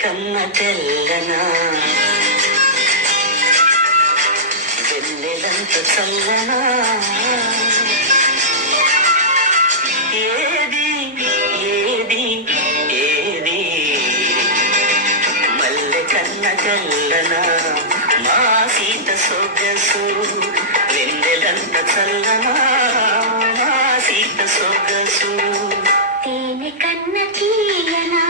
కన్న తెల్లనా వెన్నెలంత చల్లనా ఏది ఏది ఏది మల్లె కన్న తెల్లనా మా సీత సొగసు వెన్నెలంత చల్లనా మా సీత సొగసు తేనె కన్న తీయనా